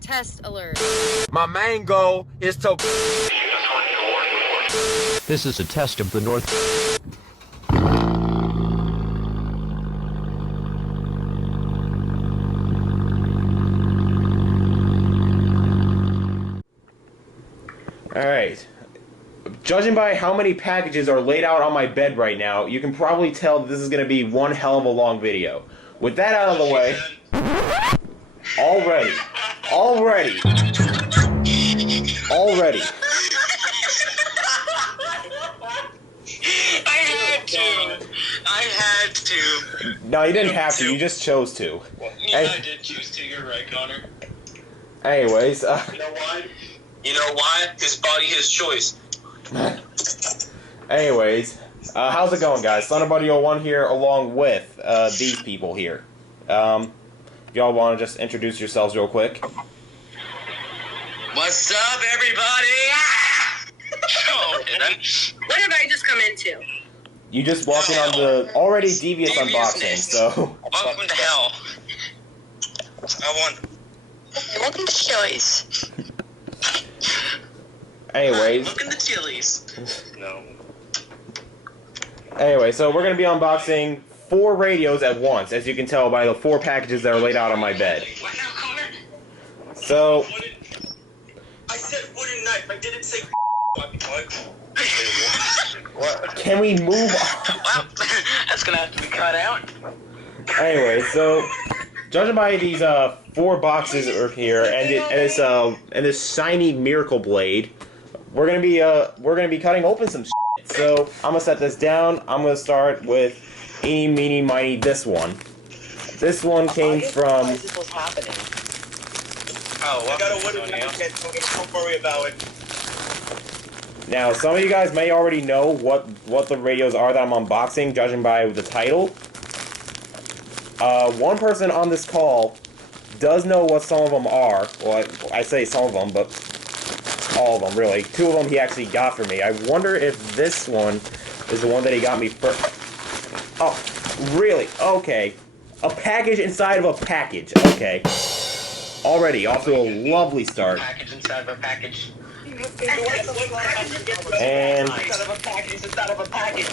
Test alert. My main goal is to... This is a test of the North. Alright. Judging by how many packages are laid out on my bed right now, you can probably tell that this is going to be one hell of a long video. With that out of the way... Already. I had to. No, you didn't have to. You just chose to. Yeah, I did choose to. You're right, Connor. Anyways, You know why? You know why? His body, his choice. anyways, how's it going, guys? SonofBuddy01 here, along with these people here. If y'all want to just introduce yourselves real quick. What's up, everybody? Oh, What did I just come into? You just walked in on the already devious unboxing, so... Welcome to hell. I won. Welcome to Chili's. Anyways. Look in the Chili's. No. Anyway, so we're going to be unboxing 4 radios at once, as you can tell by the 4 packages that are laid out on my bed. What now, Connor? So... I said wooden knife. I didn't say What? Can we move on? Well, that's gonna have to be cut out. Anyway, so judging by these 4 boxes are here and this shiny miracle blade, we're gonna be cutting open some shit. So I'm gonna set this down. I'm gonna start with eeny meeny miny this one. This one came from. This was happening. Oh, well, I got a wooden knife. Don't worry about it. Now, some of you guys may already know what the radios are that I'm unboxing, judging by the title. One person on this call does know what some of them are. Well, I say some of them, but all of them, really. 2 of them he actually got for me. I wonder if this one is the one that he got me first. Oh, really? Okay. A package inside of a package. Okay. Already, off to a lovely start. Package inside of a package. And Inside of a package. Inside of a package.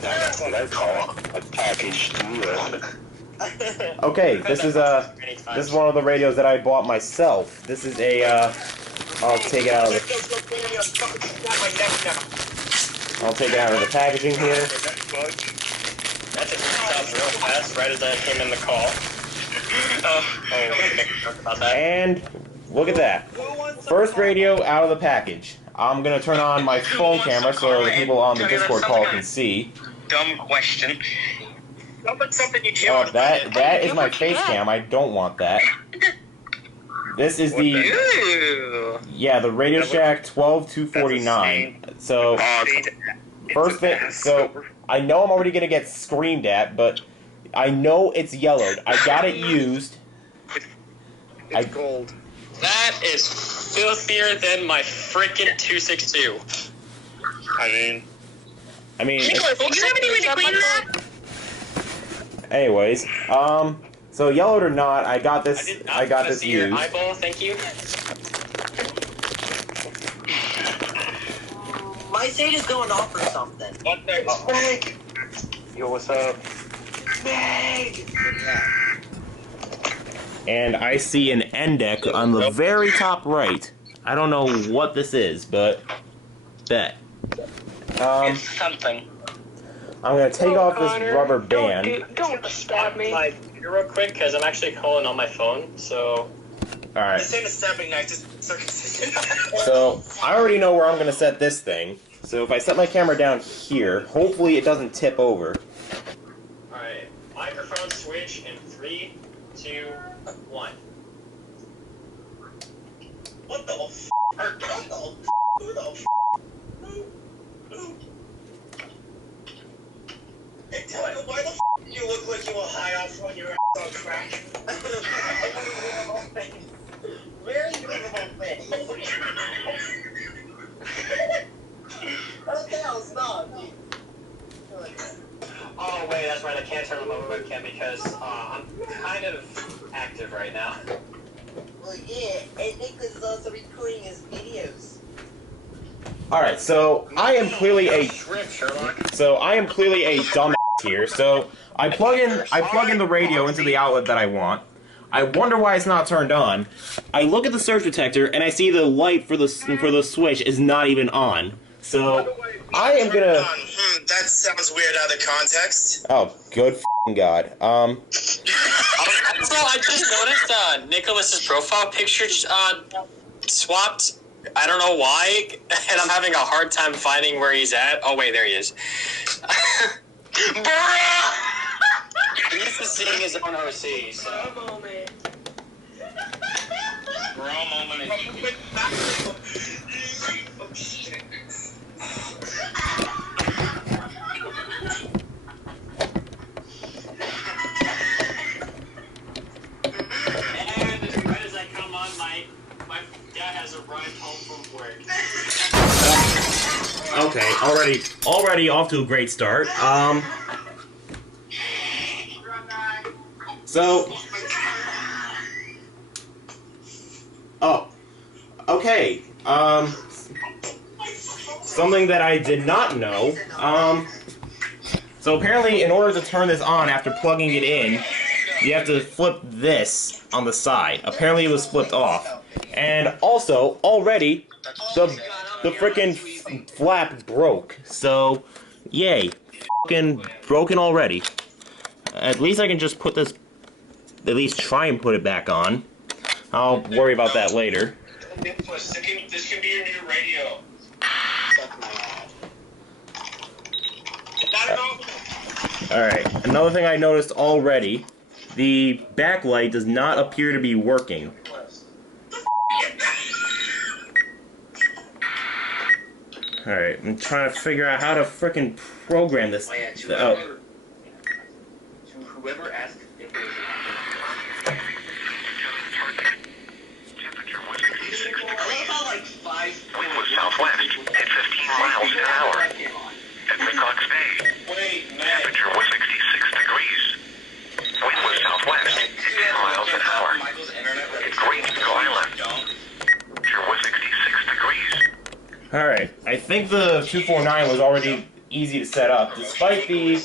That's what I call a package deal. okay, this is one of the radios that I bought myself. This is a I'll take it out of the packaging here. That just sounds real fast, right as I came in the call. About that. And look at that. First radio out of the package. I'm gonna turn on my phone camera so the people on the Discord call can see. Dumb question. Something you Oh, that is my face cam. I don't want that. This is the the Radio Shack 12249. So first thing, so I know I'm already gonna get screamed at, but I know it's yellowed. I got it used. It's gold. That is filthier than my freaking 262. I mean. Do you have any way to clean that? Anyways, so yellowed or not, I got this. I got this used. Your eyeball, thank you. My state is going off or something. What the? Meg! Yo, what's up? Meg! And I see an NDEC on the very top right. I don't know what this is, but bet. It's something. I'm gonna take off this rubber band. Don't stab me. Real quick, because I'm actually calling on my phone, so... Alright. This ain't a stabbing knife, this is circumcision. So, I already know where I'm gonna set this thing. So if I set my camera down here, hopefully it doesn't tip over. Alright, microphone switch in 3, 2, 1. What the f***? Who the f***? Hey, tell me, why the f*** you look like you were high off when your ass on crack? Very beautiful thing. What the hell, stop. Oh wait, that's right. I can't turn on my webcam because I'm kind of active right now. Well, yeah, and Nicholas is also recording his videos. Alright, so I am clearly a dumbass here. So I plug in the radio into the outlet that I want. I wonder why it's not turned on. I look at the surge detector and I see the light for the switch is not even on. So I am gonna. That sounds weird out of context. Oh, good f***ing God. Also, I just noticed Nicholas's profile picture swapped. I don't know why, and I'm having a hard time finding where he's at. Oh wait, there he is. He's used to seeing his own OC, so. Bro moment. And as right as I come on, my dad has arrived home from work. Okay, already off to a great start. So. Oh. Okay. Something that I did not know. So apparently, in order to turn this on after plugging it in, you have to flip this on the side. Apparently, it was flipped off. And also, already, the frickin' flap broke. So, yay. Fucking broken already. At least I can just put this, at least try and put it back on. I'll worry about that later. This can be your new radio. Alright, another thing I noticed already, the backlight does not appear to be working. Alright, I'm trying to figure out how to frickin' program this. Oh. Whoever asked if it was Wind was southwest, at 15 miles an hour. At McCox Bay, temperature was 66 degrees. Wind was southwest, at 10 miles an hour. At Greenville Island, temperature was 66 degrees. Alright, I think the 249 was already easy to set up, despite the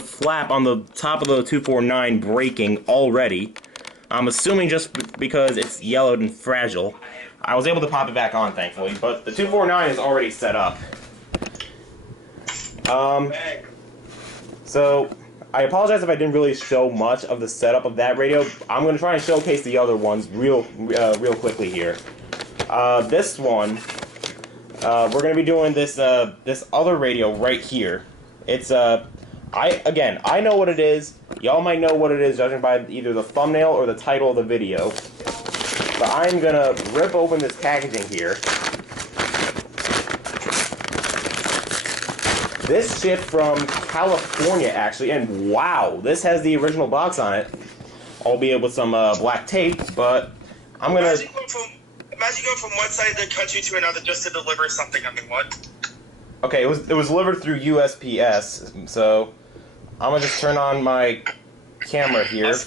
flap on the top of the 249 breaking already. I'm assuming just because it's yellowed and fragile. I was able to pop it back on, thankfully, but the 249 is already set up. So, I apologize if I didn't really show much of the setup of that radio. I'm going to try and showcase the other ones real quickly here. This one, we're going to be doing this this other radio right here. It's I know what it is. Y'all might know what it is, judging by either the thumbnail or the title of the video. But I'm gonna rip open this packaging here. This shipped from California, actually, and wow, this has the original box on it, albeit with some black tape. But I'm gonna. Imagine going from one side of the country to another just to deliver something. I mean, what? Okay, it was delivered through USPS, so I'm gonna just turn on my camera here. It's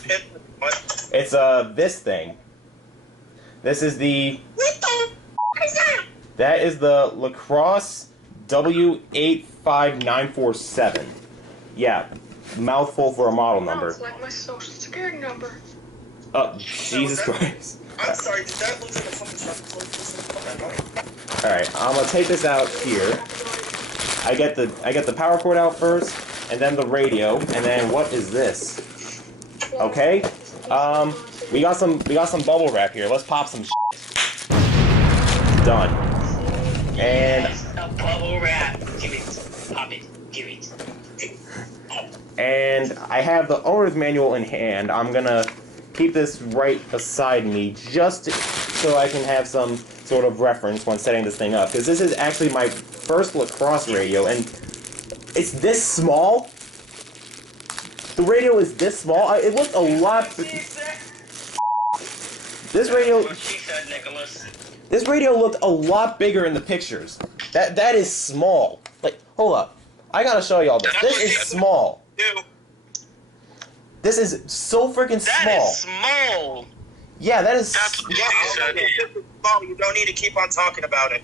this thing. This is the. What the f is that? That is the Crosse W85947. Yeah, mouthful for a model number. Sounds like my social security number. Jesus Christ. I'm sorry, did that look like a fucking truck? Alright, I'm gonna take this out here. I get the power cord out first, and then the radio, and then what is this? Okay, we got some bubble wrap here. Let's pop some shit. Done. And a bubble wrap. Give it. Pop it. Give it. And I have the owner's manual in hand. I'm gonna keep this right beside me just so I can have some sort of reference when setting this thing up. Because this is actually my first lacrosse radio, and it's this small. The radio is this small. It looked a lot. This radio. What she said, Nicholas. This radio looked a lot bigger in the pictures. That is small. Like, hold up. I gotta show y'all this. This is small. Ew. This is so freaking small. That is small. Yeah, that is. That's what she said. Small. You don't need to keep on talking about it.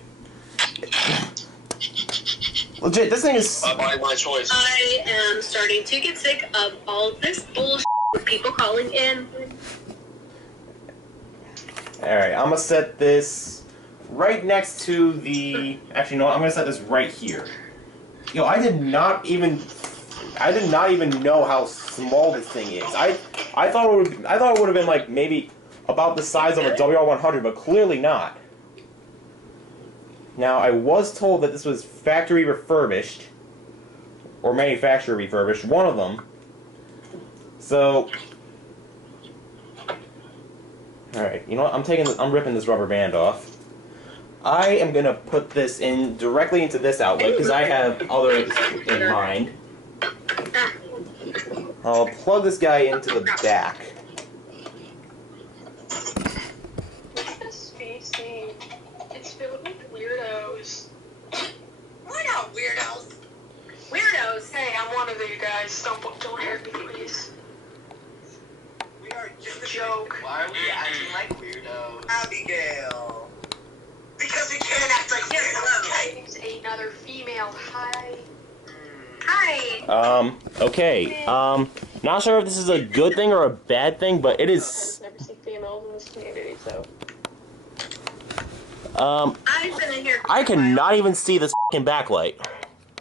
Legit, this thing is. My choice. I am starting to get sick of all this bullshit with people calling in. Alright, I'm gonna set this right next to the. Actually, no, I'm gonna set this right here. Yo, I did not even know how small this thing is. I thought it would have been like maybe about the size of a WR100, but clearly not. Now, I was told that this was factory refurbished or manufacturer refurbished, one of them. So, all right, you know what? I'm ripping this rubber band off. I am gonna put this in directly into this outlet because I have others in mind. I'll plug this guy into the back. Look at this space thing. It's filled with weirdos. We're not weirdos. Weirdos! Hey, I'm one of you guys. Don't hurt me, please. We are just a Joke. Why are we acting like weirdos? Abigail. Because we can't act like weirdos. There's another female. Hi. Hi. Okay. Not sure if this is a good thing or a bad thing, but it is. Never seen females in this community, so. I've been in here. I cannot even see this fucking backlight.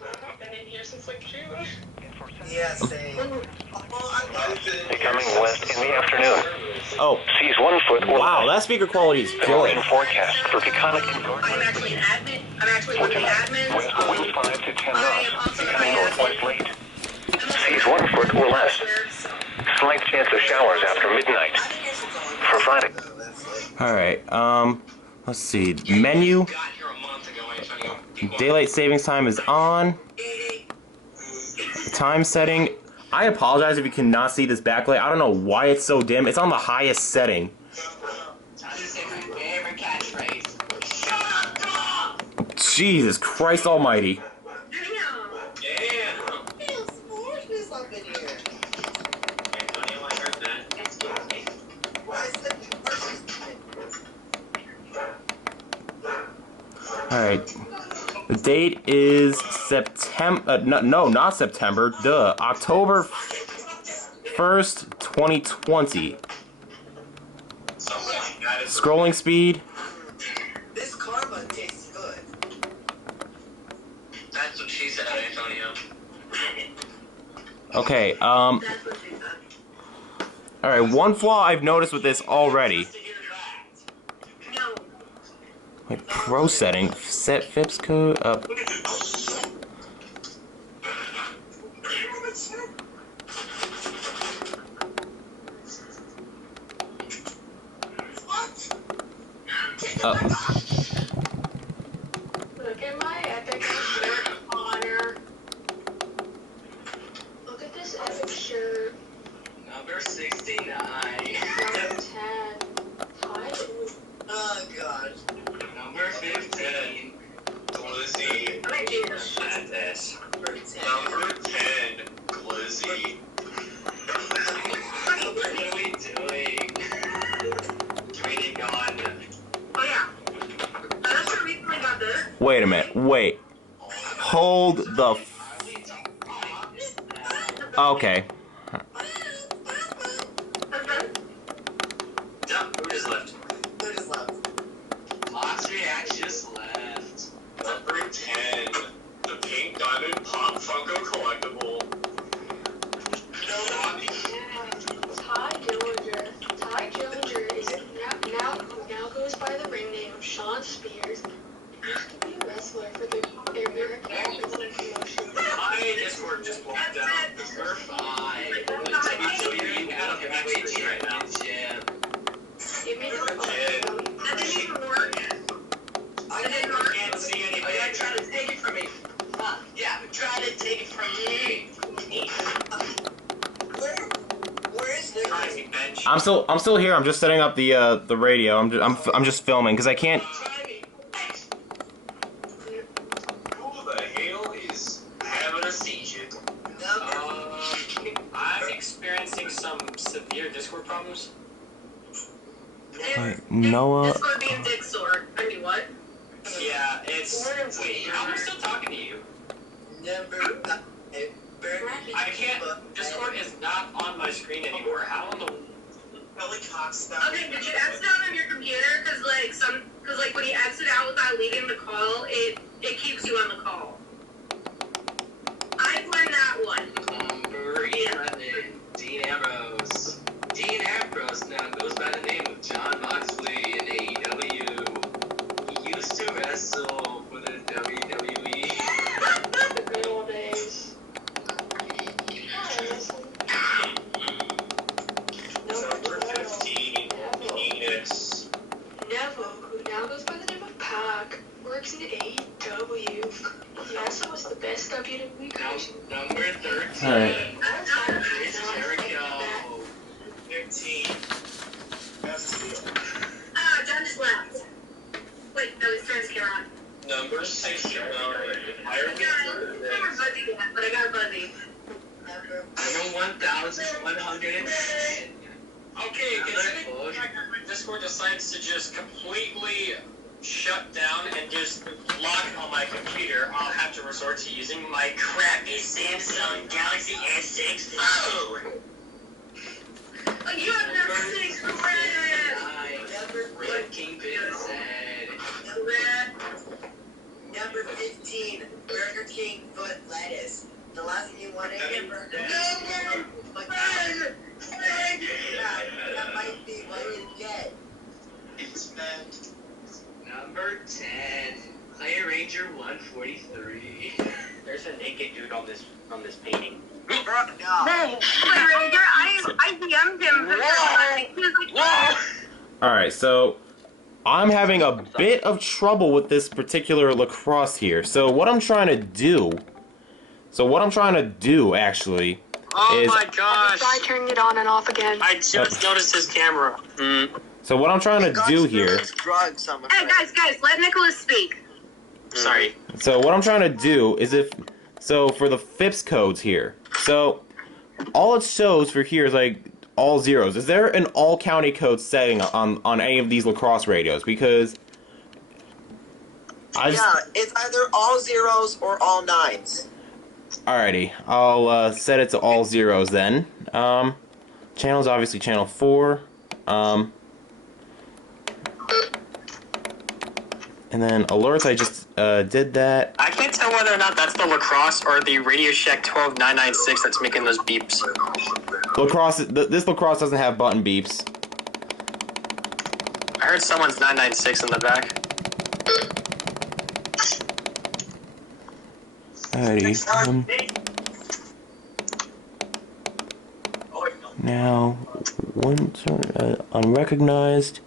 I've been in here since like June. Yeah, same. Becoming west in the afternoon. Oh, Seas 1 foot or wow, less. that speaker quality is The marine good. forecast for Peconic and I'm actually an admin. I'm actually one of the admins. Winds will be 5 to 10 I am knots, also becoming an northwest late. Seas 1 foot or less. Slight chance of showers after midnight. For Friday. Alright, let's see. Menu. Daylight savings time is on. Time setting. I apologize if you cannot see this backlight. I don't know why it's so dim. It's on the highest setting. Jesus Christ almighty. Alright. The date is September. No, not September. Duh. October 1st, 2020. Scrolling speed. This karma tastes good. That's what she said, Antonio. Okay, alright, one flaw I've noticed with this already. Wait, pro setting. Set FIPS code up. Look at my epic shirt of honor. Look at this epic shirt. Number 69. Number 10. Hi. Oh gosh. Number 15. Glizzy. Madness. Number 10. Glizzy. What are we doing? Tweeting on. Oh yeah. That's where we got this. Wait a minute. Wait. Hold the f. Okay. Who just left? Who just left? Fox Reacts just left. Number 10. The Pink Diamond Pop Funko Collectible. Ty Dillinger. Ty Dillinger is now goes by the ring name of Sean Spears. He used to be a wrestler for the American Wrestling Promotion. I just walked out. We're fine. So you're out of your right now. It made it look That didn't even work. I can't see anything. Are you trying to take it from me? Yeah, try to take it from me. Where is Nick? I'm still here. I'm just setting up the radio. I'm just filming because I can't. some severe Discord problems? Noah. Discord being dick sore. I mean, what? Yeah, it's. Wait, how am I still talking to you? I can't. Discord is not on my screen anymore. How in the. Okay, did you exit out on your computer? Cause like when you exit out without leaving the call, it keeps you on the call. I've learned that one. Number 11, Dean Ambrose. Dean Ambrose now goes by the name of John Moxley in AEW. He used to wrestle for the WWE. The good old days. Number 15, Venus. Neville, who now goes by the name of Pac, works in AEW. He also was the best WWE coach. Number 13, Alright. Chris Jericho. 15. John just left. Wait, no, his turn's here on. Number 16, I got buzzy. Number 1,110. Okay, considering Discord decides to just completely shut down and just lock on my computer, I'll have to resort to using my crappy Samsung Galaxy S6 phone. You have number 6 for Red Kingpin said. Number 15, Burger King foot lettuce. The last thing you want to eat burger. That might be what you get. It's meant. Number 10, Player Ranger 143. There's a naked dude on this painting. No, Ranger, I DM'd him for Alright, so I'm having a bit of trouble with this particular lacrosse here. So what I'm trying to do actually Oh is my gosh! Try turning it on and off again. I just noticed his camera. so what I'm trying to do here. Hey, guys, let Nicholas speak. Sorry. So what I'm trying to do is for the FIPS codes here. So all it shows for here is like all zeros. Is there an all county code setting on any of these lacrosse radios? Because it's either all zeros or all nines. Alrighty, I'll set it to all zeros then. Channel's obviously channel 4. And then alerts, I just did that. I can't tell whether or not that's the lacrosse or the Radio Shack 12996 that's making those beeps. Lacrosse, this lacrosse doesn't have button beeps. I heard someone's 996 in the back. Alrighty, now, unrecognized.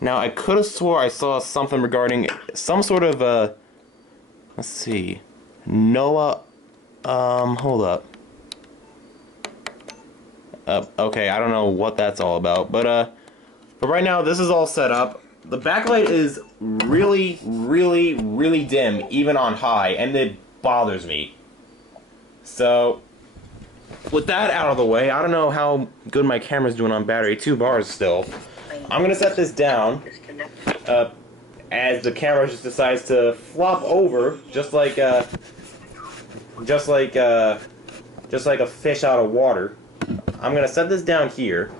Now, I could have swore I saw something regarding some sort of, let's see, Noah, hold up. Okay, I don't know what that's all about, but right now, this is all set up. The backlight is really, really, really dim, even on high, and it bothers me. So, with that out of the way, I don't know how good my camera's doing on battery, 2 bars still. I'm gonna set this down as the camera just decides to flop over, just like a fish out of water. I'm gonna set this down here.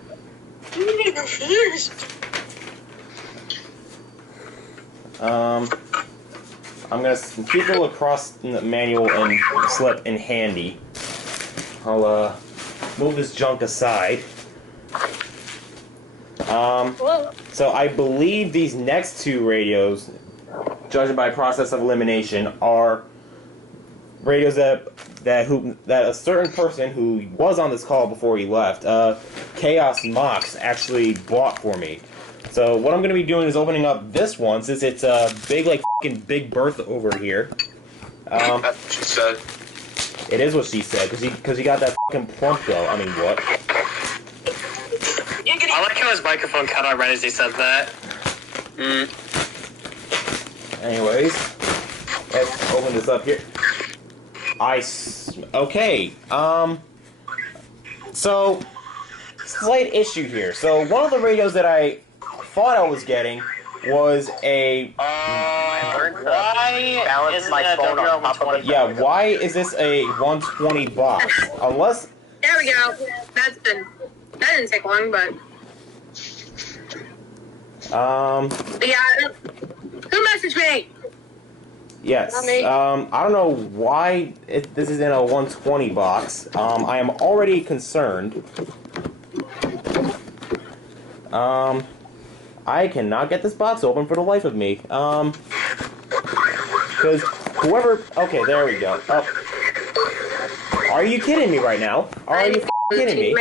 I'm gonna keep the lacrosse manual and slip in handy. I'll move this junk aside. So I believe these next 2 radios, judging by process of elimination, are radios that a certain person who was on this call before he left, Chaos Mox, actually bought for me. So what I'm going to be doing is opening up this one, since it's a big, like, f***ing Big Bertha over here. That's what she said. It is what she said, because he got that f***ing plump though. I mean, what? I like how his microphone cut out right as he said that. Anyways, let's open this up here. Okay, so slight issue here. So one of the radios that I thought I was getting was a... Why isn't my phone on top of it? Yeah, why is this a 120 box? Unless... There we go. That's good. That didn't take long, but... Yeah, who messaged me? Yes. I don't know why this is in a 120 box. I am already concerned. I cannot get this box open for the life of me. Because whoever... Okay, there we go. Oh. Are you kidding me right now? Are you kidding me?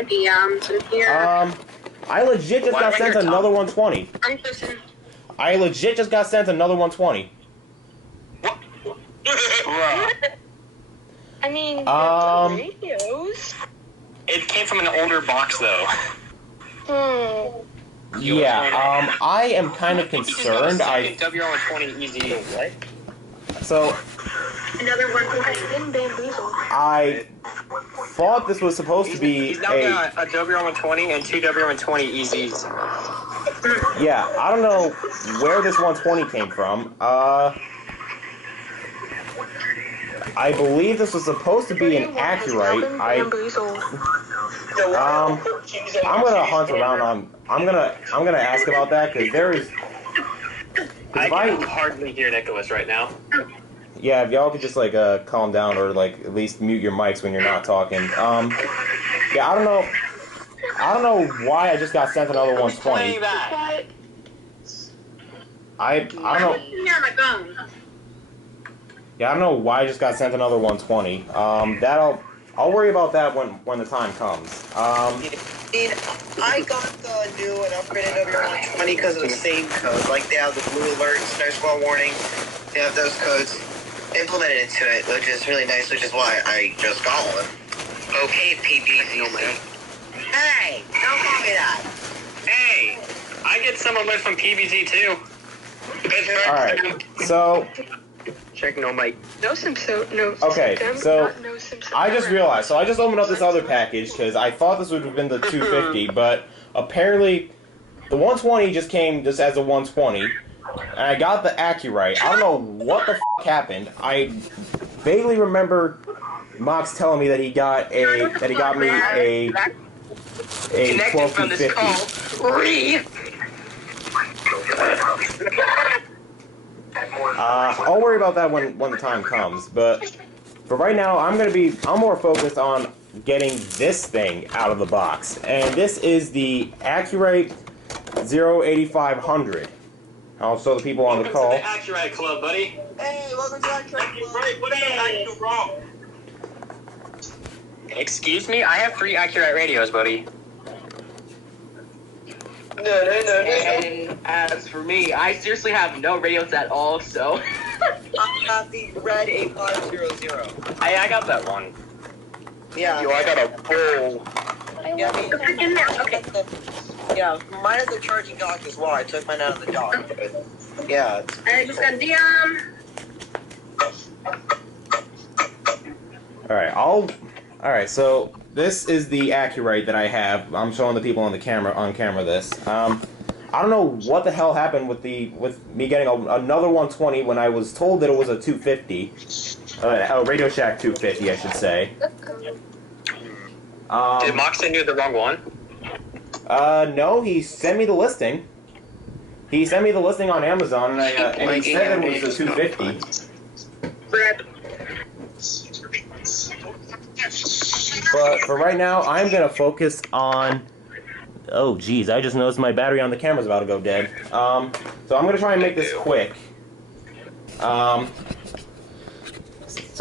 I legit just got sent another 120. I legit just got sent another 120. I mean, radios. It came from an older box, though. Yeah, I am kind of concerned. WR120 easy. What? So, Another one. I thought this was supposed to be He's now got a WR120 and two WR120 EZs. Yeah, I don't know where this 120 came from. I believe this was supposed to be an Acurite. I'm gonna hunt around on. I'm gonna ask about that because there is. I can hardly hear Nicholas right now. Yeah, if y'all could just like calm down or like at least mute your mics when you're not talking. Yeah, I don't know. I don't know why I just got sent another 120. I don't know. Yeah, I don't know why I just got sent another 120. I'll worry about that when the time comes. I got the new and upgraded WR120 because of the same code. Like, they have the blue alert, snow squall warning. They have those codes implemented into it, which is really nice, which is why I just got one. Okay, PBZ. Hey, don't call me that. Hey, I get some of it from PBZ too. Alright, so... Check no mic. No Simpson. No. Okay, so no Simpson. I just realized. So I just opened up this other package because I thought this would have been the 250, but apparently the 120 just came just as a 120, and I got the Acurite. I don't know what the f happened. I vaguely remember Mox telling me that he got me a 12250. I'll worry about that when the time comes, but for right now, I'm more focused on getting this thing out of the box, and this is the Acurite 08500. I'll show the people on the call. Welcome to the Acurite Club, buddy. Hey, welcome to Acurite Club. What did I do wrong? Excuse me? I have 3 Acurite radios, buddy. No. And as for me, I seriously have no radios at all, so... I have the red 8500. I got that one. Yeah. Yo, I got a bull. Yeah, yeah, mine is the charging dock as well. I took mine out of the dock. Yeah. I just got DM. Alright, so this is the Acurite that I have. I'm showing the people on camera this. I don't know what the hell happened with me getting another 120 when I was told that it was a 250. A Radio Shack 250, I should say. Did Mox send you the wrong one? No, he sent me the listing. He sent me the listing on Amazon, and he said it was a 250. But for right now, I'm gonna focus on. Oh, geez, I just noticed my battery on the camera's about to go dead. So I'm gonna try and make this quick. So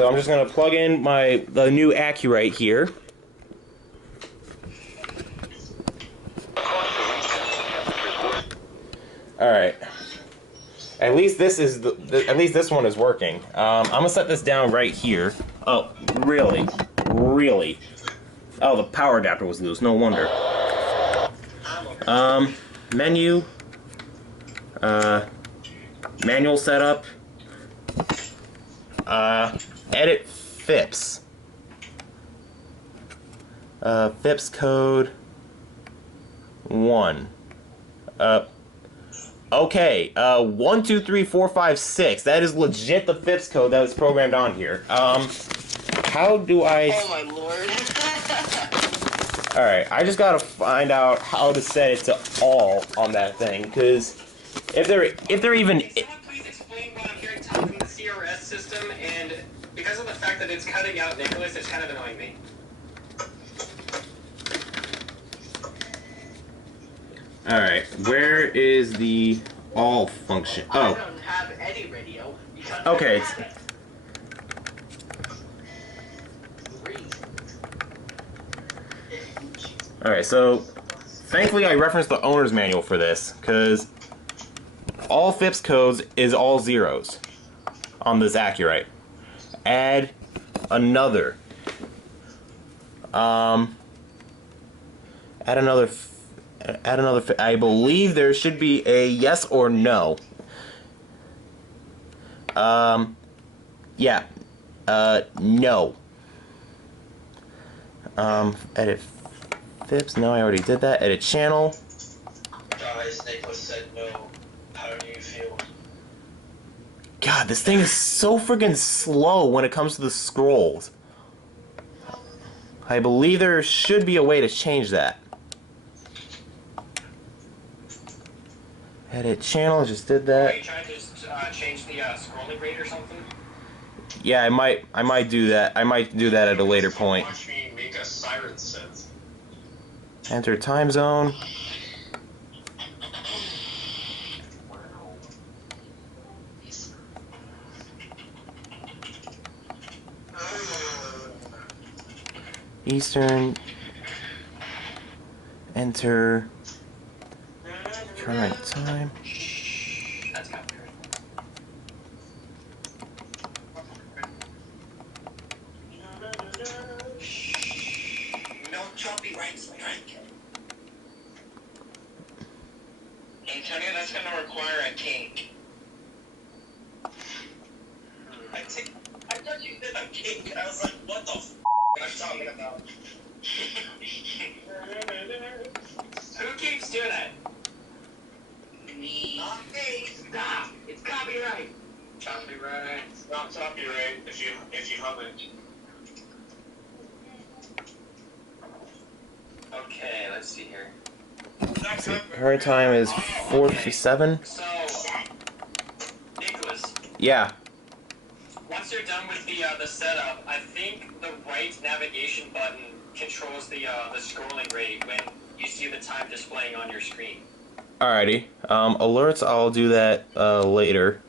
I'm just gonna plug in the new Acurite here. All right. At least this is at least this one is working. I'm gonna set this down right here. Oh, really? Really? Oh, the power adapter was loose. No wonder. Menu. Manual setup. Edit FIPS. FIPS code. 1. Okay, 1, 2, 3, 4, 5, 6. That is legit the FIPS code that was programmed on here. How do I... Oh my lord. Alright, I just gotta find out how to set it to all on that thing, because if they're even... Can someone please explain what I'm hearing talk from the CRS system, and because of the fact that it's cutting out Nicholas, it's kind of annoying me. Alright, where is the all function? I Oh, don't have any radio. okay. Alright, so thankfully I referenced the owner's manual for this, because all FIPS codes is all zeros on this Acurite. Add another. Add another. I believe there should be a yes or no. Yeah. No. Edit FIPS. No, I already did that. Edit channel. Guys, Nicholas said no. How do you feel? God, this thing is so freaking slow when it comes to the scrolls. I believe there should be a way to change that. Edit channel, just did that. Are you trying to change the scrolling rate or something? Yeah, I might do that. I might do that at a later point. Watch me make a siren sense. Enter time zone. Eastern. Enter current time. That's copyright. No copyright strike. Antonio, that's gonna require a cake. I thought you did a cake. I was like, what the f am I talking about? Who keeps doing that? Me. Not me. Stop! It's copyright. Copyright. It's not copyright if you hum it. Okay, let's see here. Current time is 4:57. So, Nicholas, Yeah. once you're done with the setup, I think the right navigation button controls the scrolling rate when you see the time displaying on your screen. Alrighty. Alerts, I'll do that later.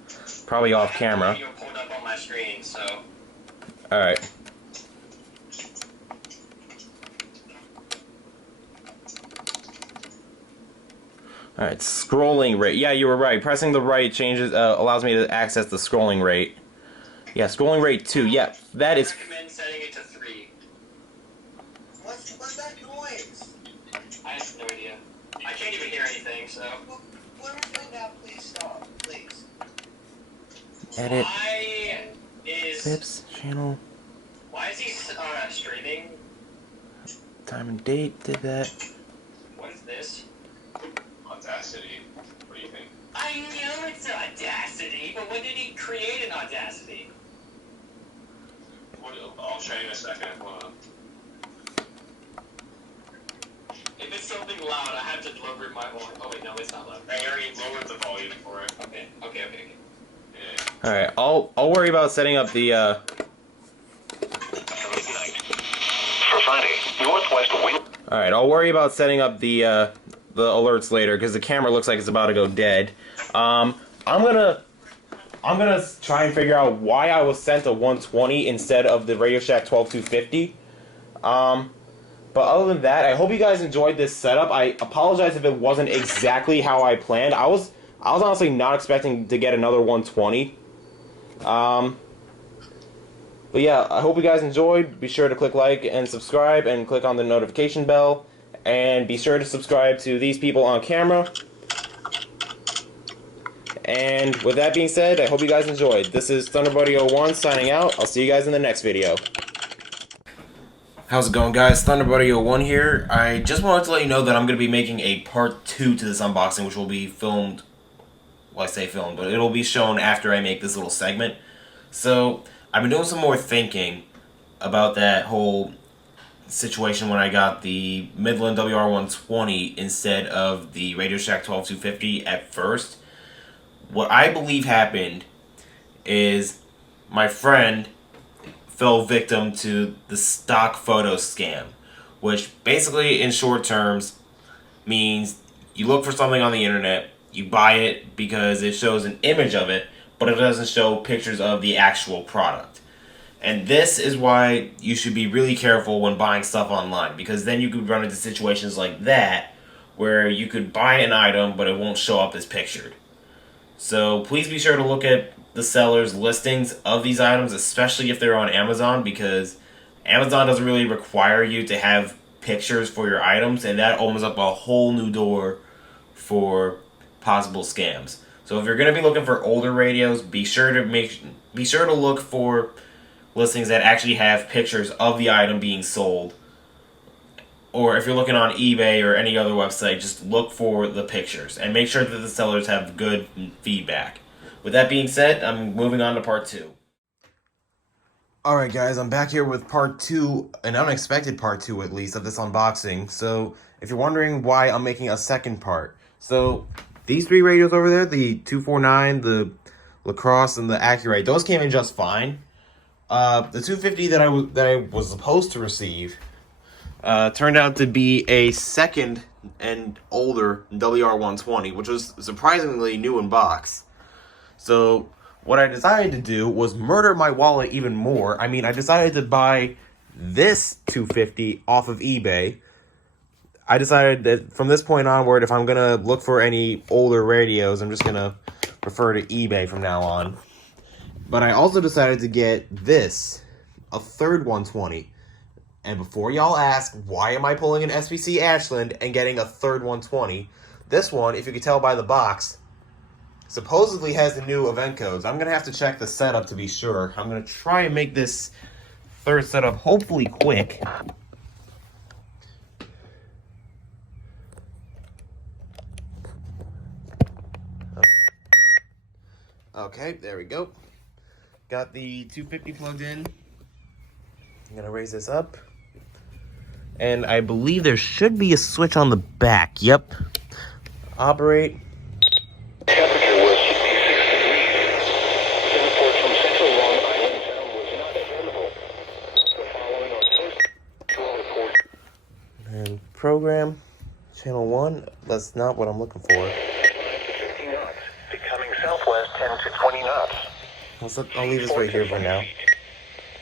Probably off camera. I have the video pulled up on my screen, so... Alright. Alright, scrolling rate. Yeah, you were right. Pressing the right changes allows me to access the scrolling rate. Yeah, scrolling rate 2. Yeah, that is... I recommend setting it to 3. What's that noise? I have no idea. I can't even hear anything, so... Whoever's doing that, please stop, please. Edit. Why is... FIPS channel. Why is he streaming? Time and date. Did that. What is this? Audacity. What do you think? I know it's Audacity, but when did he create an Audacity? I'll show you in a second. Hold on. If it's something loud, I have to lower my volume. Oh wait, no, it's not loud. I already lowered the volume for it. Okay. Yeah. Alright, I'll worry about setting up the For Friday, northwest wind. Alright, I'll worry about setting up the alerts later, because the camera looks like it's about to go dead. I'm gonna try and figure out why I was sent a 120 instead of the Radio Shack 12250. But other than that, I hope you guys enjoyed this setup. I apologize if it wasn't exactly how I planned. I was honestly not expecting to get another 120. But yeah, I hope you guys enjoyed. Be sure to click like and subscribe and click on the notification bell. And be sure to subscribe to these people on camera. And with that being said, I hope you guys enjoyed. This is ThunderBuddy01 signing out. I'll see you guys in the next video. How's it going, guys? Thunderbuddy01 here. I just wanted to let you know that I'm going to be making a part 2 to this unboxing, which will be filmed, well, I say filmed, but it'll be shown after I make this little segment. So, I've been doing some more thinking about that whole situation when I got the Midland WR120 instead of the Radio Shack 12250 at first. What I believe happened is my friend fell victim to the stock photo scam, which basically in short terms means you look for something on the internet, you buy it because it shows an image of it, but it doesn't show pictures of the actual product. And this is why you should be really careful when buying stuff online, because then you could run into situations like that where you could buy an item but it won't show up as pictured. So please be sure to look at the seller's listings of these items, especially if they're on Amazon, because Amazon doesn't really require you to have pictures for your items, and that opens up a whole new door for possible scams. So if you're going to be looking for older radios, be sure to look for listings that actually have pictures of the item being sold. Or if you're looking on eBay or any other website, just look for the pictures and make sure that the sellers have good feedback. With that being said, I'm moving on to part 2. Alright guys, I'm back here with part 2, an unexpected part 2 at least, of this unboxing. So, if you're wondering why I'm making a second part. So, these 3 radios over there, the 249, the Crosse, and the Acurite, those came in just fine. The 250 that I was supposed to receive turned out to be a second and older WR120, which was surprisingly new in box. So, what I decided to do was murder my wallet even more. I mean, I decided to buy this 250 off of eBay. I decided that from this point onward, if I'm going to look for any older radios, I'm just going to refer to eBay from now on. But I also decided to get this, a third 120. And before y'all ask, why am I pulling an SBC Ashland and getting a third 120? This one, if you can tell by the box, supposedly has the new event codes. I'm going to have to check the setup to be sure. I'm going to try and make this third setup hopefully quick. Okay, there we go. Got the 250 plugged in. I'm going to raise this up. And I believe there should be a switch on the back. Yep. Operate. Temperature was 66 degrees. The report from Central Long Island Sound was not available. The following are post-actual reports. And program. Channel 1. That's not what I'm looking for. 5 to 50 knots. Becoming southwest 10 to 20 knots. I'll leave this right here for now.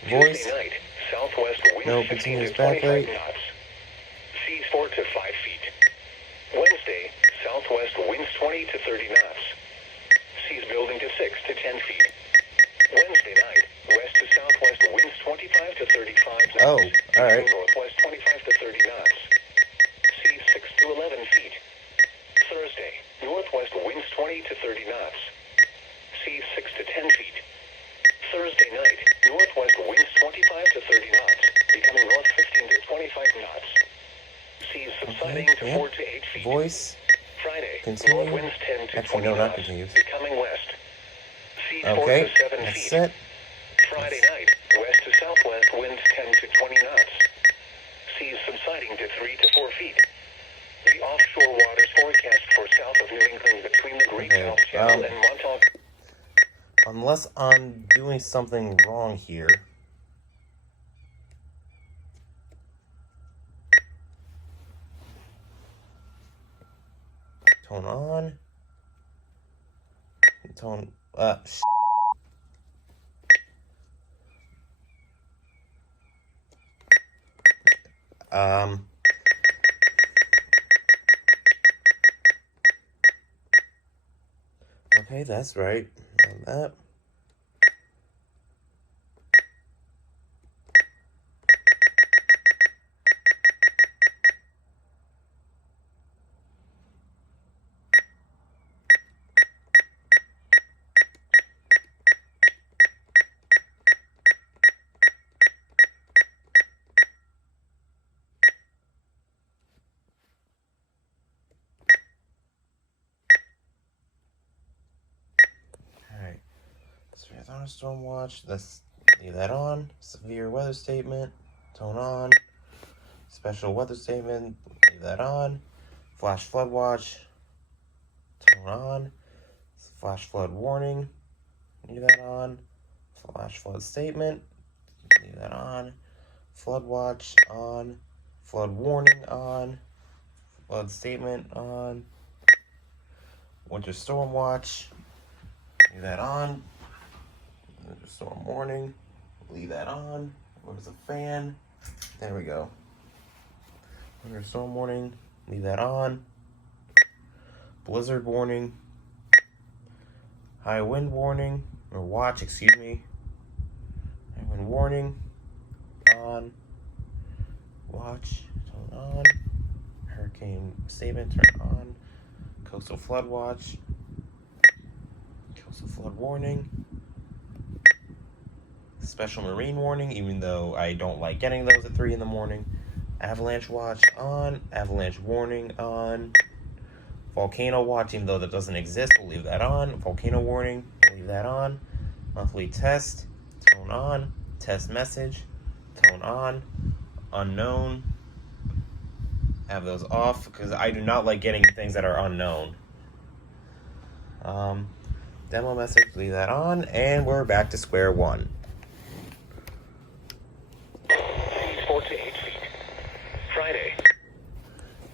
Voice. Tuesday night, southwest wind No 15 continuous to 25 backlight. knots. Seas 4 to 5 feet. Wednesday, southwest winds 20 to 30 knots. Seas building to 6 to 10 feet. Wednesday night, west to southwest winds 25 to 35 knots. Oh, alright. Northwest 25 to 30 knots. Seas 6 to 11 feet. Thursday, northwest winds 20 to 30 knots. Seas 6 to 10 feet. Thursday night, northwest winds 25 to 30 knots, becoming north 15 to 25 knots. Seas subsiding to 4 to 8 feet. Voice. Friday, Continue. north winds 10 to Actually, 20 no, not knots, continuous. becoming west. Seas 4 Okay, to 7 that's feet. set. Friday night, west to southwest winds 10 to 20 knots. Seas subsiding to 3 to 4 feet. The offshore waters forecast for south of New England between the Great South Channel and Montauk. Unless I'm doing something wrong here. Tone on. Tone, Okay, that's right. On that. thunderstorm watch. Let's leave that on. Severe weather statement. Tone on. Special weather statement. Leave that on. Flash flood watch. Tone on. Flash flood warning. Leave that on. Flash flood statement. Leave that on. Flood watch on. Flood warning on. Flood statement on. Winter storm watch. Leave that on. Winter storm warning. Leave that on. Where's the fan? There we go. Winter storm warning. Leave that on. Blizzard warning. High wind warning. Or watch, excuse me. High wind warning. On. Watch. Turn on. Hurricane statement. Turn on. Coastal flood watch. Coastal flood warning. Special marine warning, even though I don't like getting those at 3 in the morning. Avalanche watch on. Avalanche warning on. Volcano watch, even though that doesn't exist, we'll leave that on. Volcano warning, we'll leave that on. Monthly test, tone on. Test message, tone on. Unknown, have those off because I do not like getting things that are unknown. Demo message, leave that on, and we're back to square one. 4 to 8 feet. Friday.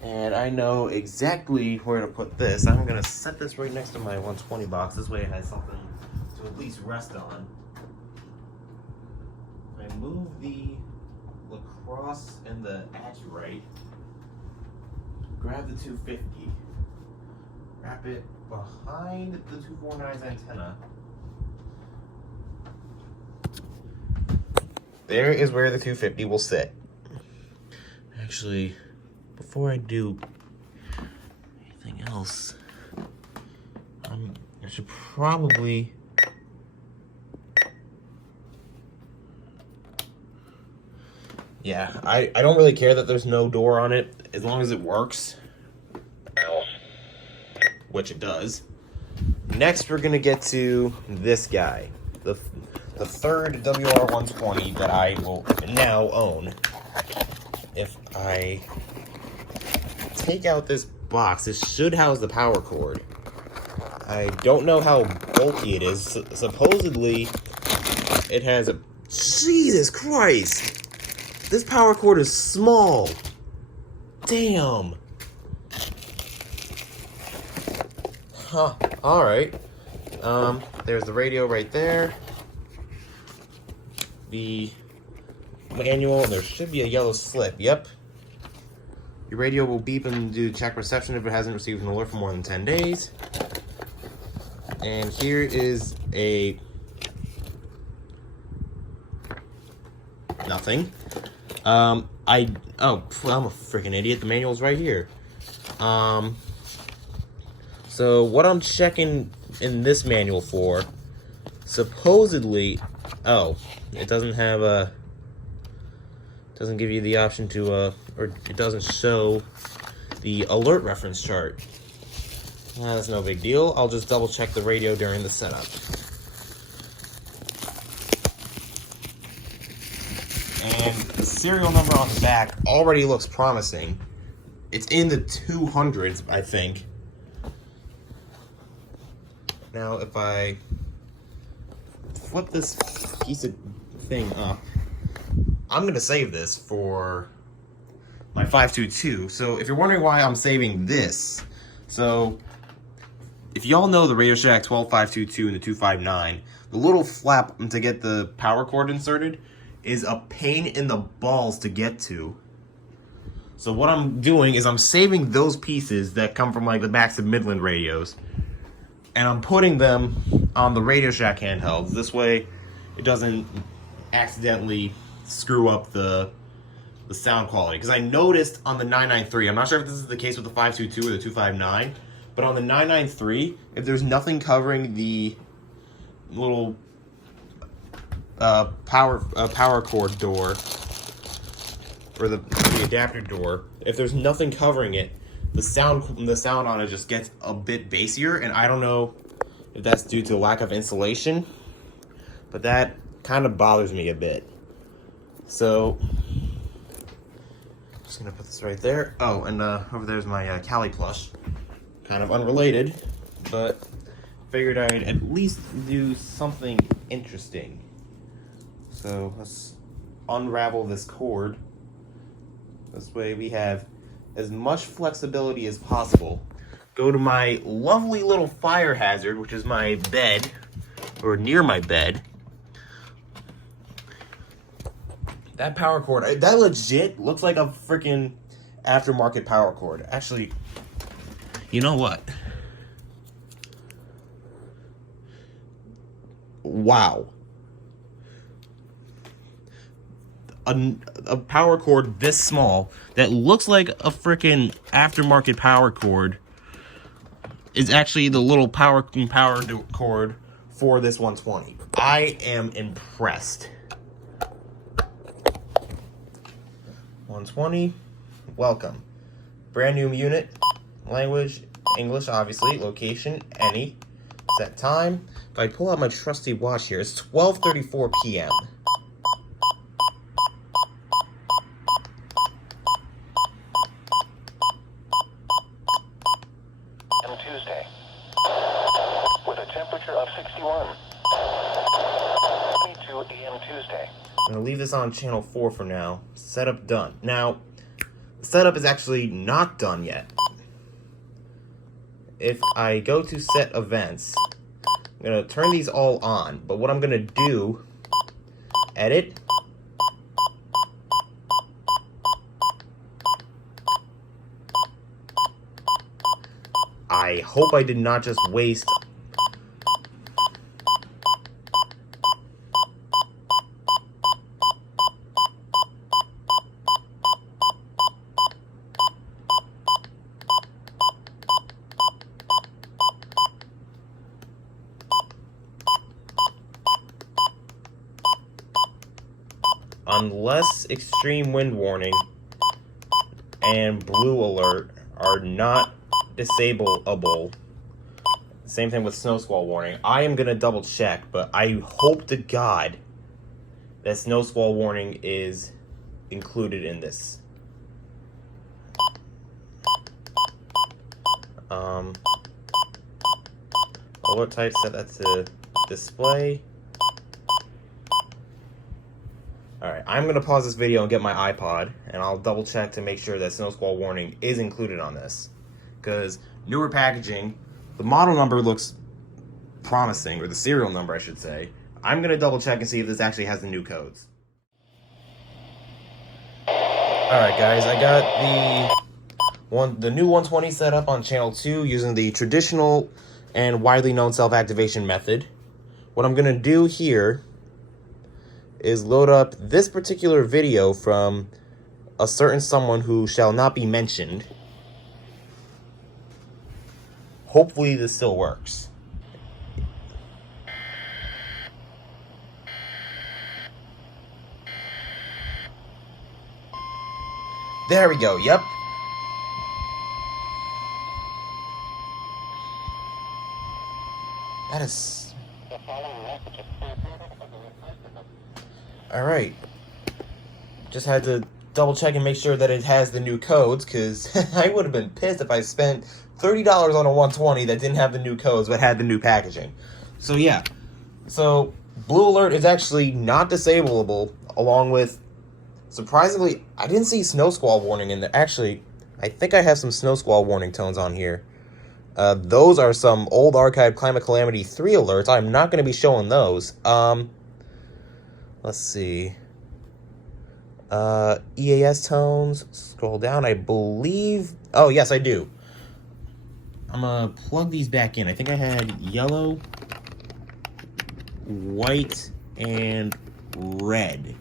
And I know exactly where to put this. I'm gonna set this right next to my 120 box. This way it has something to at least rest on. I move the Crosse and the Acurite. Grab the 250. Wrap it behind the 249's antenna. There is where the 250 will sit. Actually, before I do anything else, I should probably... Yeah, I don't really care that there's no door on it, as long as it works. Which it does. Next, we're gonna get to this guy. The third WR120 that I will now own. If I take out this box, this should house the power cord. I don't know how bulky it is. Supposedly, it has a... Jesus Christ! This power cord is small. Damn. Huh. Alright. There's the radio right there. The manual. There should be a yellow slip. Yep. Your radio will beep and do check reception if it hasn't received an alert for more than 10 days. And here is a... nothing. I'm a freaking idiot. The manual's right here. So what I'm checking in this manual for, supposedly, it doesn't have a, doesn't give you the option to, or it doesn't show the alert reference chart. That's no big deal. I'll just double check the radio during the setup. And the serial number on the back already looks promising. It's in the 200s, I think. Now, if I flip this piece of thing up, I'm going to save this for my 522. So, if you're wondering why I'm saving this, so if y'all know the Radio Shack 12522 and the 259, the little flap to get the power cord inserted is a pain in the balls to get to. So what I'm doing is I'm saving those pieces that come from like the backs of Midland radios, and I'm putting them on the Radio Shack handhelds. This way it doesn't accidentally screw up the sound quality. Because I noticed on the 993, I'm not sure if this is the case with the 522 or the 259, but on the 993, if there's nothing covering the little power cord door, or the adapter door, if there's nothing covering it, the sound on it just gets a bit bassier, and I don't know if that's due to lack of insulation but that kind of bothers me a bit. So, just gonna put this right there. Oh, and over there's my Cali plush. Kind of unrelated, but figured I'd at least do something interesting. So let's unravel this cord. This way we have as much flexibility as possible. Go to my lovely little fire hazard, which is my bed, or near my bed. That power cord, that legit looks like a freaking aftermarket power cord. Actually, you know what? Wow. A power cord this small that looks like a freaking aftermarket power cord is actually the little power cord for this 120. I am impressed. 120, welcome. Brand new unit, language, English obviously, location, any, set time. If I pull out my trusty watch here, it's 12:34 p.m. Tuesday, with a temperature of 61. 22 a.m. Tuesday. I'm going to leave this on channel 4 for now. Setup done. Now, the setup is actually not done yet. If I go to set events, I'm going to turn these all on. But what I'm going to do, edit. I hope I did not just waste unless extreme wind warning and blue alert are not disableable. Same thing with snow squall warning. I am gonna double check, but I hope to God that snow squall warning is included in this. Alert type, set that to display. Alright, I'm going to pause this video and get my iPod, and I'll double check to make sure that snow squall warning is included on this. Because newer packaging, the model number looks promising, or the serial number I should say. I'm going to double check and see if this actually has the new codes. Alright guys, I got the new 120 set up on channel 2 using the traditional and widely known self-activation method. What I'm going to do here is load up this particular video from a certain someone who shall not be mentioned. Hopefully this still works. There we go, yep. That is... Alright. Just had to double check and make sure that it has the new codes, because I would have been pissed if I spent $30 on a 120 that didn't have the new codes but had the new packaging. So yeah. So blue alert is actually not disableable, along with, surprisingly, I didn't see snow squall warning in there. Actually, I think I have some snow squall warning tones on here. Those are some old archive Climate Calamity 3 alerts. I'm not going to be showing those. Let's see. EAS tones. Scroll down. I believe... Oh, yes, I do. I'm going to plug these back in. I think I had yellow, white, and red.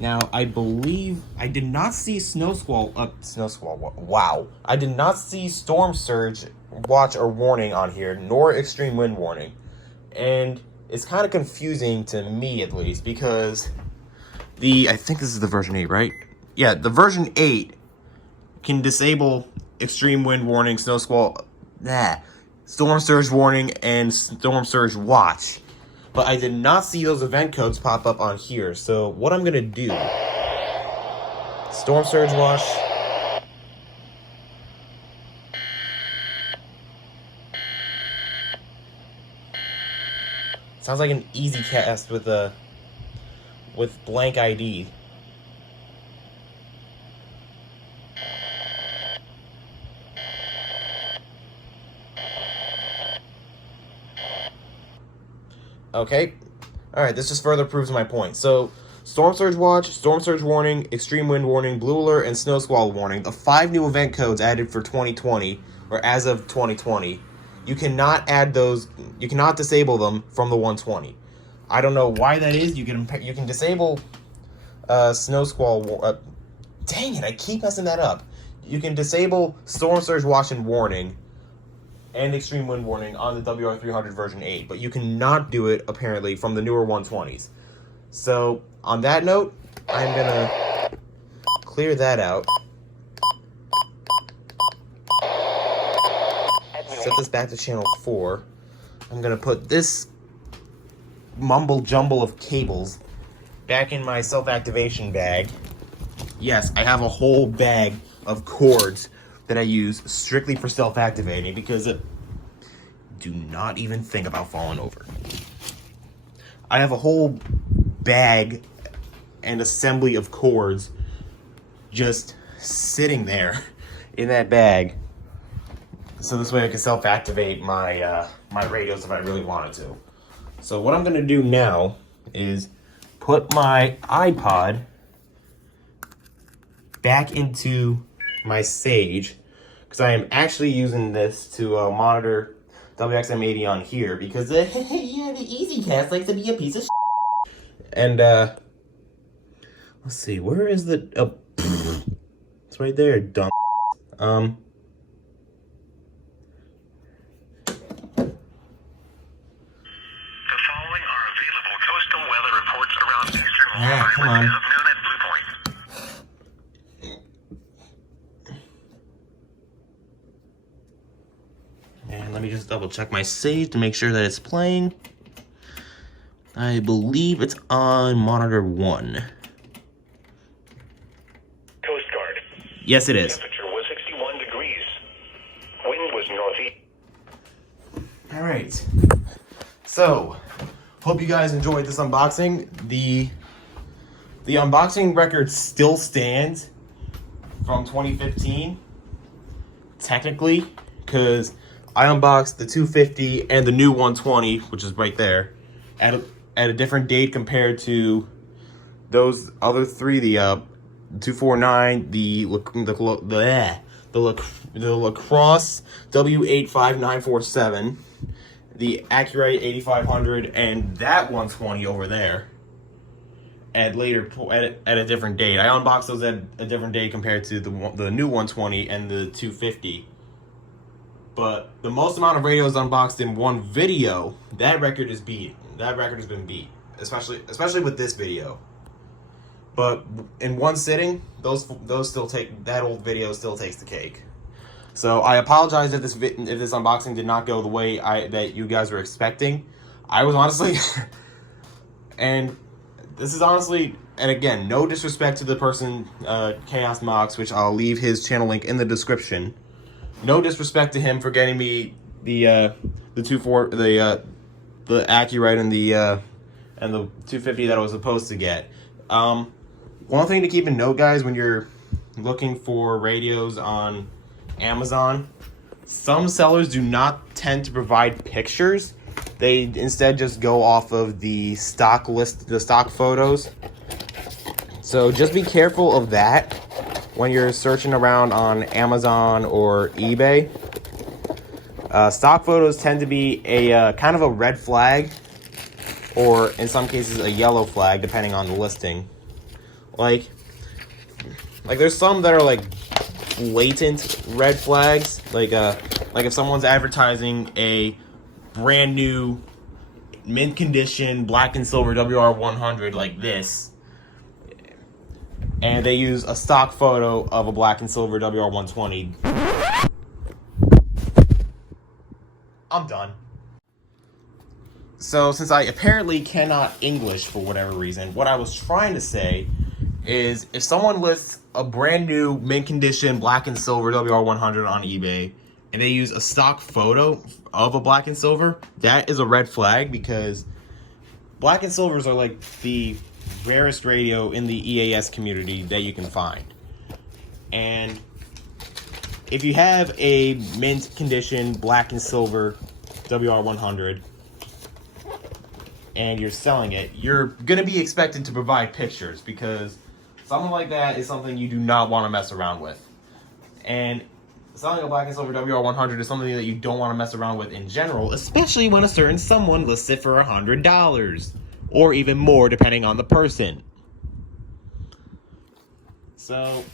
Now, I believe I did not see wow. I did not see storm surge watch or warning on here, nor extreme wind warning. And it's kind of confusing to me, at least, because I think this is the version 8, right? Yeah, the version 8 can disable extreme wind warning, storm surge warning, and storm surge watch. but I did not see those event codes pop up on here. So what I'm gonna do, Storm Surge Wash. Sounds like an easy cast with blank ID. Okay. Alright, this just further proves my point. So, Storm Surge Watch, Storm Surge Warning, Extreme Wind Warning, Blue Alert, and Snow Squall Warning. The 5 new event codes added for 2020, or as of 2020. You cannot add those, you cannot disable them from the 120. I don't know why that is. You can disable Snow Squall, dang it, I keep messing that up. You can disable Storm Surge Watch and Warning and Extreme Wind Warning on the WR300 version 8, but you cannot do it, apparently, from the newer 120s. So, on that note, I'm gonna clear that out. Set this back to channel 4. I'm gonna put this mumble jumble of cables back in my self-activation bag. Yes, I have a whole bag of cords that I use strictly for self-activating because do not even think about falling over. I have a whole bag and assembly of cords just sitting there in that bag, so this way I can self-activate my my radios if I really wanted to. So what I'm gonna do now is put my iPod back into my Sage, because I am actually using this to monitor WXM80 on here, because yeah, the EasyCast likes to be a piece of shit. And let's see, where is the, oh, it's right there, dumb. The following are available coastal weather reports around eastern Long Yeah, come Island on. as of noon at Blue Point. And let me just double check my save to make sure that it's playing. I believe it's on monitor 1. Coast Guard. Yes, it is. Temperature was 61 degrees. Wind was northeast. All right. So, hope you guys enjoyed this unboxing. The unboxing record still stands from 2015, technically, because I unboxed the 250 and the new 120, which is right there, at a different date compared to those other three. The 249, the Crosse W85947, the Acurite 8500, and that 120 over there. At a different date. I unboxed those at a different date compared to the new 120 and the 250. But the most amount of radios unboxed in one video, that record is beat. That record has been beat, especially with this video. But in one sitting, those still take, that old video still takes the cake. So I apologize if this unboxing did not go the way that you guys were expecting. I was honestly, and this is honestly, and again, no disrespect to the person, Chaos Mox, which I'll leave his channel link in the description. No disrespect to him for getting me the Acurite and the 250 that I was supposed to get. One thing to keep in note, guys, when you're looking for radios on Amazon, some sellers do not tend to provide pictures. They instead just go off of the stock list, the stock photos. So just be careful of that when you're searching around on Amazon or eBay. Stock photos tend to be a kind of a red flag, or in some cases a yellow flag, depending on the listing. Like there's some that are like blatant red flags, like if someone's advertising a brand new mint condition black and silver WR100 like this, and they use a stock photo of a black and silver WR120. I'm done. So since I apparently cannot English for whatever reason, what I was trying to say is if someone lists a brand new mint condition black and silver WR100 on eBay and they use a stock photo of a black and silver, that is a red flag, because black and silvers are like the rarest radio in the EAS community that you can find. And if you have a mint condition black and silver WR100 and you're selling it, you're going to be expected to provide pictures, because something like that is something you do not want to mess around with. And selling a black and silver WR100 is something that you don't want to mess around with in general, especially when a certain someone lists it for $100 or even more depending on the person. So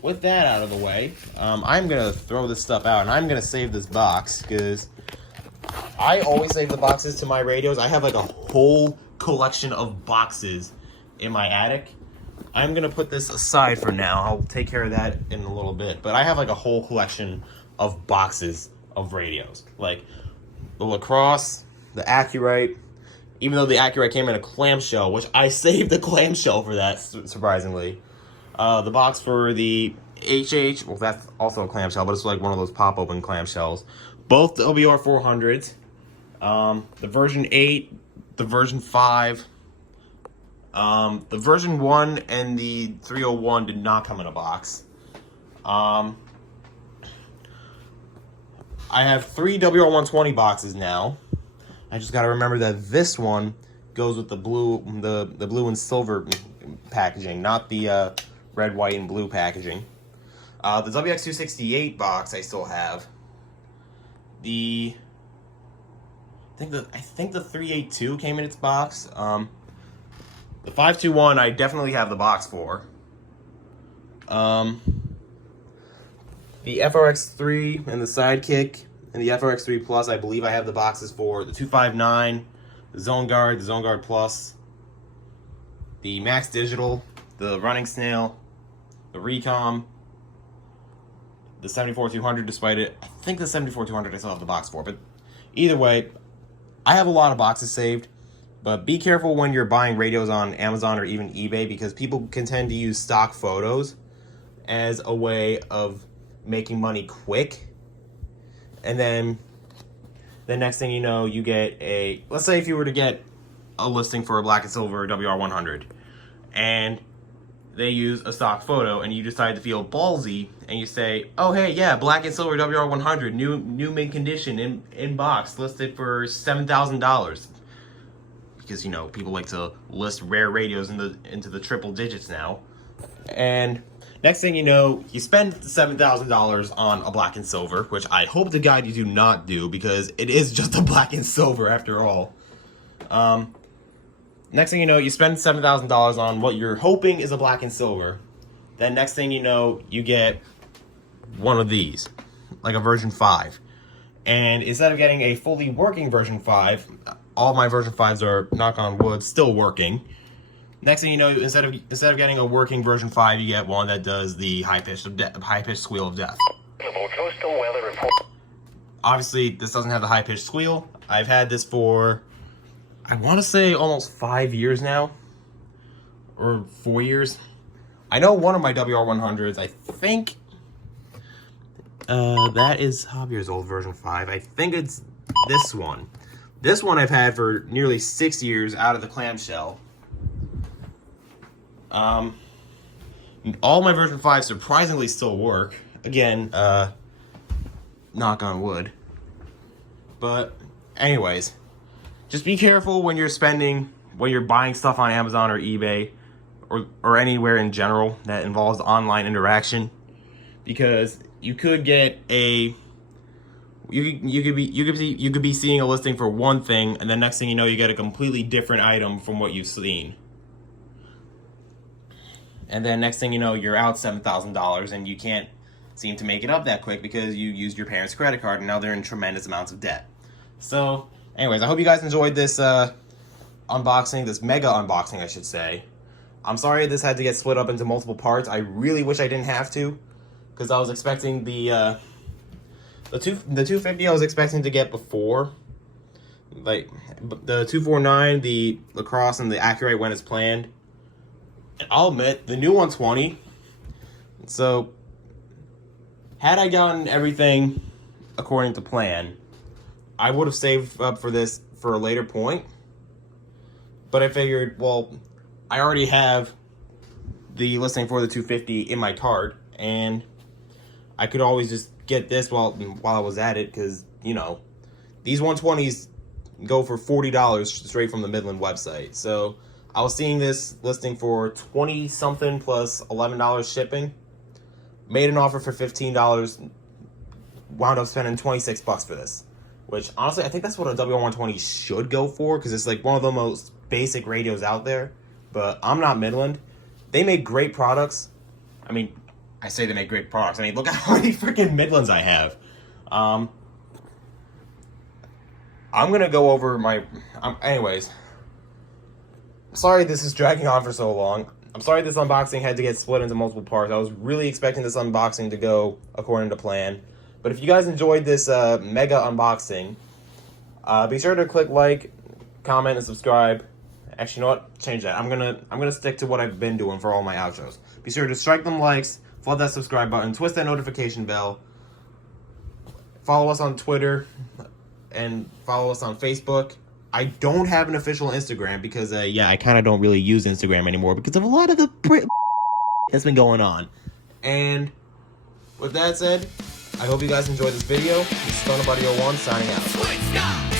with that out of the way, I'm going to throw this stuff out and I'm going to save this box, because I always save the boxes to my radios. I have like a whole collection of boxes in my attic. I'm going to put this aside for now. I'll take care of that in a little bit. But I have like a whole collection of boxes of radios. Like the Crosse, the Acurite. Even though the Acurite came in a clamshell, which I saved the clamshell for that, surprisingly. The box for the HH, well, that's also a clamshell, but it's like one of those pop-open clamshells. Both the WR400s, the version 8, the version 5, the version 1 and the 301 did not come in a box. I have 3 WR120 boxes now. I just gotta remember that this one goes with the blue, the blue and silver packaging, not the red, white, and blue packaging. The WX268 box I still have. I think the 382 came in its box. The 521 I definitely have the box for. The FRX3 and the Sidekick and the FRX3 Plus, I believe I have the boxes for. The 259, the Zone Guard, the Zone Guard Plus, the Max Digital, the Running Snail, the Recom, the 74200, despite it. I think the 74200 I still have the box for, but either way, I have a lot of boxes saved. But be careful when you're buying radios on Amazon or even eBay, because people can tend to use stock photos as a way of making money quick. And then the next thing you know, you get a, let's say if you were to get a listing for a black and silver WR100 and they use a stock photo and you decide to feel ballsy and you say, oh hey, yeah, black and silver WR100, new mint condition in box, listed for $7,000. Because, you know, people like to list rare radios into the triple digits now. And next thing you know, you spend $7,000 on a black and silver, which I hope to God you do not do, because it is just a black and silver after all. Next thing you know, you spend $7,000 on what you're hoping is a black and silver. Then next thing you know, you get one of these, like a version 5. And instead of getting a fully working version 5, all my version 5s are, knock on wood, still working. Next thing you know, instead of getting a working version 5, you get one that does the high-pitched squeal of death. Coastal weather report. Obviously, this doesn't have the high-pitched squeal. I've had this for, I want to say, almost 5 years now. Or 4 years. I know one of my WR100s, I think, that is Javier's old version 5. I think it's this one. This one I've had for nearly 6 years out of the clamshell. All my version 5s surprisingly still work. Again, knock on wood. But anyways, just be careful when you're buying stuff on Amazon or eBay or anywhere in general that involves online interaction, because you could get a you could be seeing a listing for one thing, and the next thing you know, you get a completely different item from what you've seen. And then next thing you know, you're out $7,000 and you can't seem to make it up that quick because you used your parents' credit card and now they're in tremendous amounts of debt. So, anyways, I hope you guys enjoyed this unboxing, this mega unboxing, I should say. I'm sorry this had to get split up into multiple parts. I really wish I didn't have to, because I was expecting the 250 I was expecting to get before Like, the 249, the Crosse, and the Acurite went as planned. And I'll admit, the new 120, so, had I gotten everything according to plan, I would have saved up for this for a later point. But I figured, well, I already have the listing for the 250 in my cart, and I could always just get this while I was at it, because, you know, these 120s go for $40 straight from the Midland website. So I was seeing this listing for $20 something plus $11 shipping. Made an offer for $15. Wound up spending $26 for this, which honestly I think that's what a W120 should go for, because it's like one of the most basic radios out there. But I'm not Midland. They make great products. I mean, I say they make great products. I mean, look at how many freaking Midlands I have. I'm gonna go over my. Anyways, sorry this is dragging on for so long. I'm sorry this unboxing had to get split into multiple parts. I was really expecting this unboxing to go according to plan. But if you guys enjoyed this mega unboxing, be sure to click like, comment, and subscribe. Actually, you know what? Change that. I'm gonna stick to what I've been doing for all my outros. Be sure to strike them likes, flood that subscribe button, twist that notification bell. Follow us on Twitter and follow us on Facebook. I don't have an official Instagram because, yeah, I kind of don't really use Instagram anymore because of a lot of the that's been going on. And with that said, I hope you guys enjoyed this video. This is StonerBuddy01 signing out.